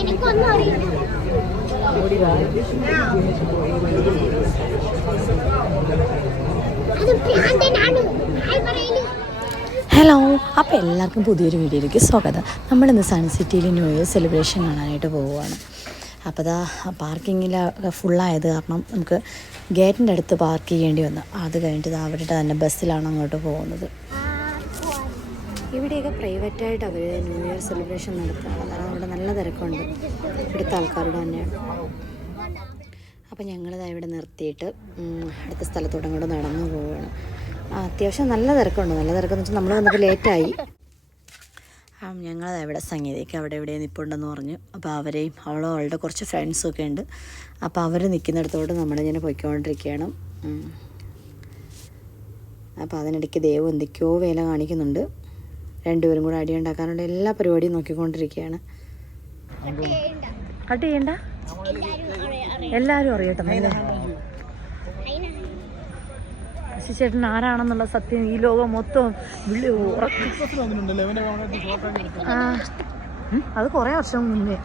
എനിക്കൊന്നും അറിയില്ല. ഹലോ, അപ്പോൾ എല്ലാവർക്കും പുതിയൊരു വീഡിയോയിലേക്ക് സ്വാഗതം. നമ്മളിന്ന് സൺ സിറ്റിയിൽ ന്യൂ ഇയർ സെലിബ്രേഷൻ കാണാനായിട്ട് പോവുകയാണ്. അപ്പോൾ ഇതാ പാർക്കിങ്ങിൽ ഫുള്ളായത് കാരണം നമുക്ക് ഗേറ്റിൻ്റെ അടുത്ത് പാർക്ക് ചെയ്യേണ്ടി വന്നു. അത് കഴിഞ്ഞിട്ട് അവരുടെ തന്നെ ബസ്സിലാണ് അങ്ങോട്ട് പോകുന്നത്. ഇവിടെയൊക്കെ പ്രൈവറ്റായിട്ട് അവർ ന്യൂ ഇയർ സെലിബ്രേഷൻ നടത്തുകയാണ്. കാരണം അവിടെ നല്ല തിരക്കുണ്ട് ഇവിടുത്തെ ആൾക്കാരുടെ തന്നെയാണ്. അപ്പോൾ ഞങ്ങളിത് ഇവിടെ നിർത്തിയിട്ട് അടുത്ത സ്ഥലത്തോടെ അങ്ങോട്ട് നടന്നു പോവുകയാണ്. അത്യാവശ്യം നല്ല തിരക്കുണ്ട്. നല്ല തിരക്കെന്ന് വെച്ചാൽ നമ്മൾ വന്നപ്പോൾ ലേറ്റായി. ഞങ്ങളത് ഇവിടെ സംഗീതയ്ക്ക് അവിടെ എവിടെ നിൽപ്പുണ്ടെന്ന് പറഞ്ഞു. അപ്പോൾ അവരെയും അവളുടെ കുറച്ച് ഫ്രണ്ട്സൊക്കെ ഉണ്ട്. അപ്പോൾ അവർ നിൽക്കുന്നിടത്തോട്ട് നമ്മളിങ്ങനെ പോയിക്കൊണ്ടിരിക്കുകയാണ്. അപ്പോൾ അതിനിടയ്ക്ക് ദേവ് എന്തൊക്കെയോ വേല കാണിക്കുന്നുണ്ട്. രണ്ടുപേരും കൂടെ അടി ഉണ്ടാക്കാനുള്ള എല്ലാ പരിപാടിയും നോക്കിക്കൊണ്ടിരിക്കുകയാണ്. കട്ട് ചെയ്യണ്ട, എല്ലാവരും അറിയട്ടെ. ചേട്ടൻ ആരാണെന്നുള്ള സത്യം ഈ ലോകം മൊത്തം അത് കുറെ വർഷം മുന്നേ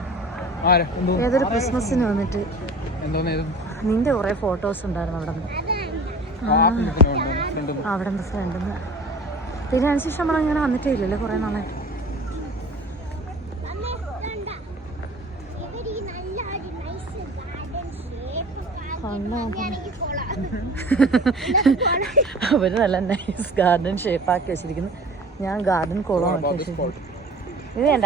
ഏതൊരു ക്രിസ്മസിന് വന്നിട്ട് നിന്റെ കുറെ ഫോട്ടോസ് ഉണ്ടായിരുന്നു അവിടെ നിന്ന്. അവിടെ നിന്ന് ഫ്രണ്ടിന്ന് പിന്നെ അതിനുശേഷം നമ്മളങ്ങനെ വന്നിട്ടേ ഇല്ലല്ലേ കുറെ നാളെ. അവര് നല്ല നൈസ് ഗാർഡൻ ഷേപ്പാക്കി വെച്ചിരിക്കുന്നു. ഞാൻ ഗാർഡൻ കോളം ആക്കി വെച്ചിരിക്കുന്നു. ഇത് വേണ്ട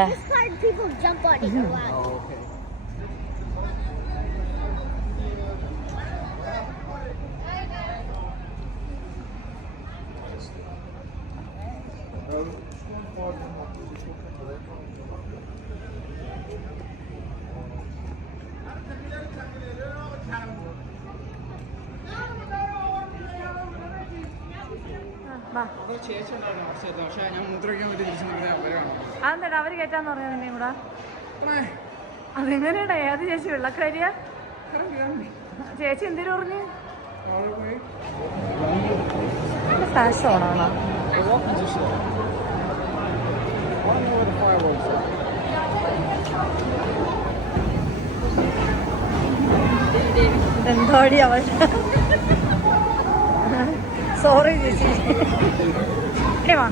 അതെന്താ അവര് കേറ്റാന്ന് പറഞ്ഞ നിന്നെയും കൂടെ? അതെങ്ങനെയാടാ? ഏത് ചേച്ചി വെള്ളക്കാരിയാ? ചേച്ചി എന്തിനു പറഞ്ഞു? ഫാഷനാണോ? എന്തോടി അവൻ? സോറി ചേച്ചി. വാ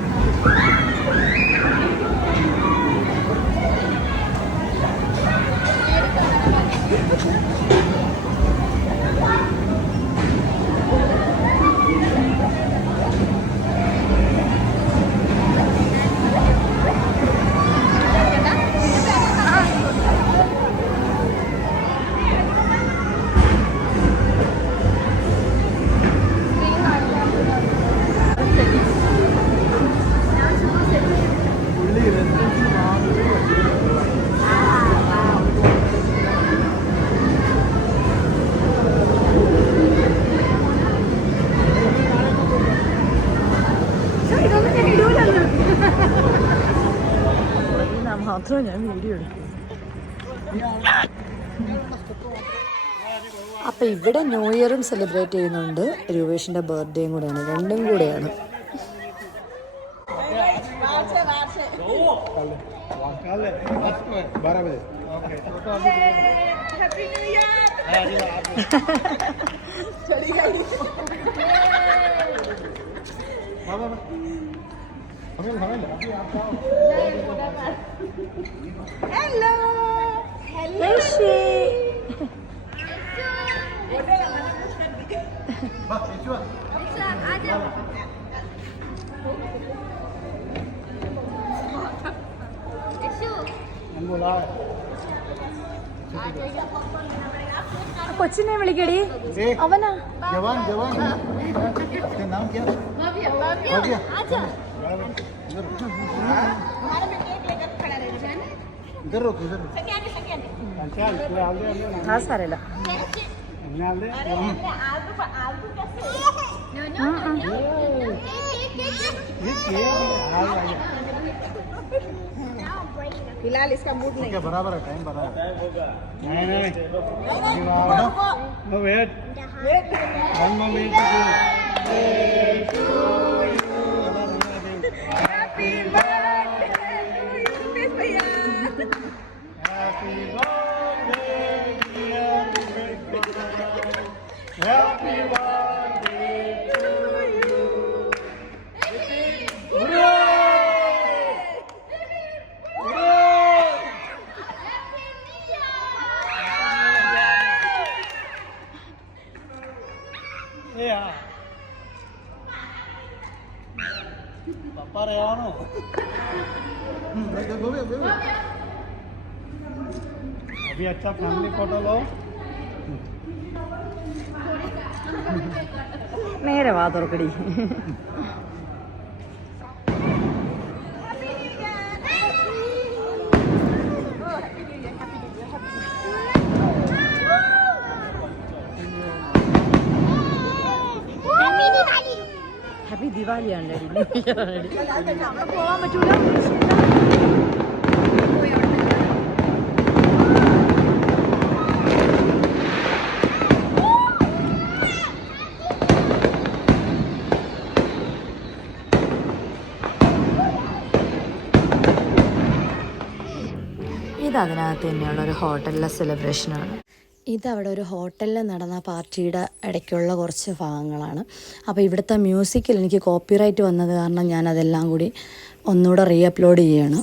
മാത്രമേ ഞാൻ വീഡിയോ എടുക്കും. അപ്പം ഇവിടെ ന്യൂ ഇയറും സെലിബ്രേറ്റ് ചെയ്യുന്നുണ്ട്, രൂപേഷിൻ്റെ ബർത്ത്ഡേയും കൂടെയാണ്, രണ്ടും കൂടെയാണ്. Hello. Hello. കൊച്ചിനെ വിളിക്കടി. അവനാ इधर रोक इधर हाँ सारेला फिलहाल इसका मूड नहीं है. बराबर है, टाइम बराबर है. नहीं wait one more minute. Happy birthday to you, Miss Bhaiya. Happy birthday, dear Vikram. Happy birthday to you. Hooray! Hooray! Yeah. Papa Rayano. अभी अच्छा फैमिली फोटो लो. നേരെ വാ തുറക്കടി. ഹാപ്പി ദിവാലിയാണ് പോവാൻ പറ്റൂല. ഇത് അതിനകത്ത് തന്നെയുള്ളൊരു ഹോട്ടലിലെ സെലിബ്രേഷനാണ്. ഇതവിടെ ഒരു ഹോട്ടലിൽ നടന്ന പാർട്ടിയുടെ ഇടയ്ക്കുള്ള കുറച്ച് ഭാഗങ്ങളാണ്. അപ്പോൾ ഇവിടുത്തെ മ്യൂസിക്കിൽ എനിക്ക് കോപ്പിറൈറ്റ് വന്നത് കാരണം ഞാനതെല്ലാം കൂടി ഒന്നുകൂടെ റീ അപ്ലോഡ് ചെയ്യാണ്.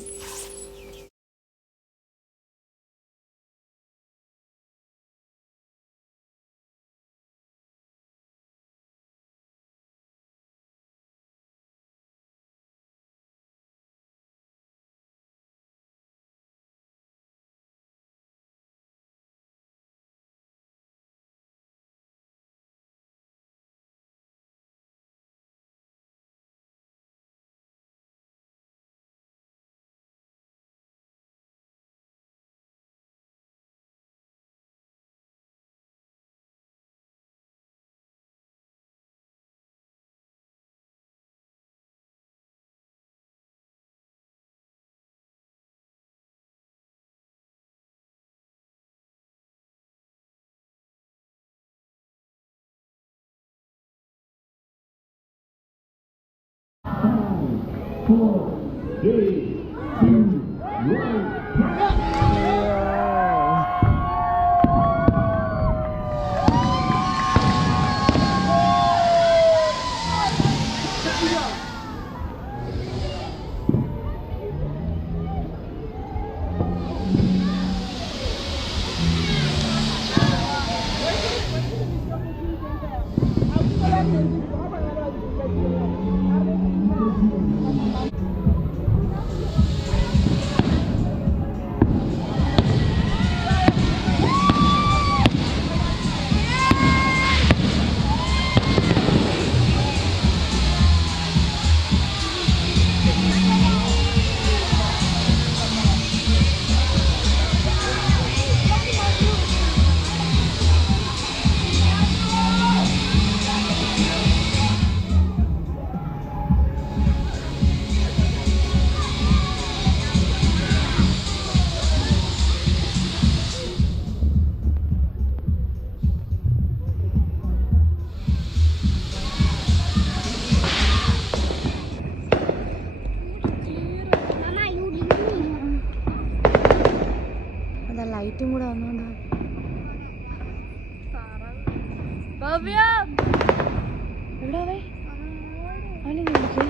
ലൈറ്റും കൂടെ വന്നോണ്ടാ. എവിടെ അവനെ നോക്കി.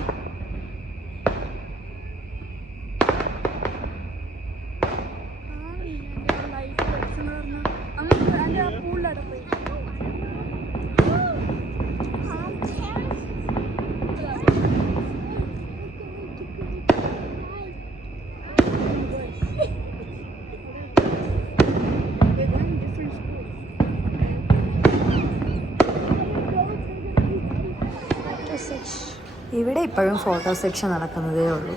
ഇവിടെ ഇപ്പോഴും ഫോട്ടോ സെക്ഷൻ നടക്കുന്നതേ ഉള്ളൂ.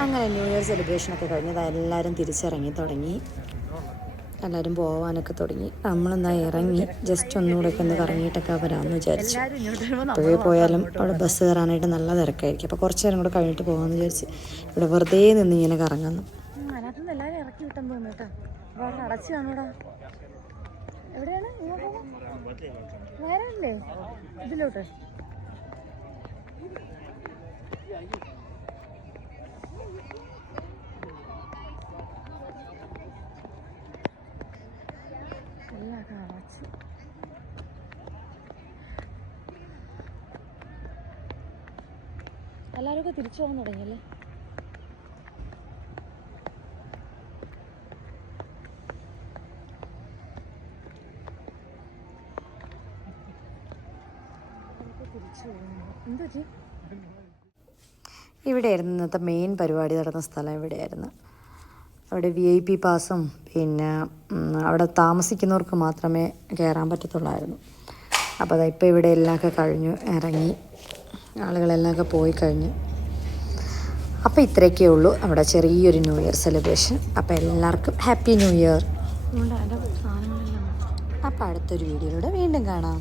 അങ്ങനെ ന്യൂ ഇയർ സെലിബ്രേഷനൊക്കെ കഴിഞ്ഞത് എല്ലാവരും തിരിച്ചിറങ്ങി തുടങ്ങി. എല്ലാവരും പോകാനൊക്കെ തുടങ്ങി. നമ്മളെന്താ ഇറങ്ങി ജസ്റ്റ് ഒന്നുകൂടെയൊക്കെ ഒന്ന് കറങ്ങിയിട്ടൊക്കെ വരാമെന്ന് വിചാരിച്ചു. ഇപ്പോഴേ പോയാലും അവിടെ ബസ് കയറാനായിട്ട് നല്ല തിരക്കായിരിക്കും. അപ്പോൾ കുറച്ച് നേരം കൂടെ കഴിഞ്ഞിട്ട് പോകാമെന്ന് വിചാരിച്ച് ഇവിടെ വെറുതെ നിന്ന് ഇങ്ങനെ കറങ്ങുന്നു. അതിനകത്തുനിന്ന് എല്ലാവരും ഇറക്കി വിട്ടെന്ന് തോന്നുന്നു കേട്ടോ. അടച്ചു കാണൂടാ. എവിടെയാണ് നേരെ അല്ലേ ഇതിലോട്ട്? എല്ലാം അടച്ചു. എല്ലാവരും തിരിച്ചു പോകാൻ തുടങ്ങിയല്ലേ? ഇവിടെയായിരുന്നു ഇന്നത്തെ മെയിൻ പരിപാടി നടന്ന സ്ഥലം. ഇവിടെയായിരുന്നു. അവിടെ VIP പാസും പിന്നെ അവിടെ താമസിക്കുന്നവർക്ക് മാത്രമേ കയറാൻ പറ്റത്തുള്ളായിരുന്നു. അപ്പോൾ അതാ ഇപ്പോൾ ഇവിടെ എല്ലാമൊക്കെ കഴിഞ്ഞു, ഇറങ്ങി ആളുകളെല്ലാമൊക്കെ പോയി കഴിഞ്ഞു. അപ്പോൾ ഇത്രയൊക്കെ ഉള്ളൂ അവിടെ ചെറിയൊരു ന്യൂ ഇയർ സെലിബ്രേഷൻ. അപ്പോൾ എല്ലാവർക്കും ഹാപ്പി ന്യൂ ഇയർ. അപ്പോൾ അടുത്തൊരു വീഡിയോയിലൂടെ വീണ്ടും കാണാം.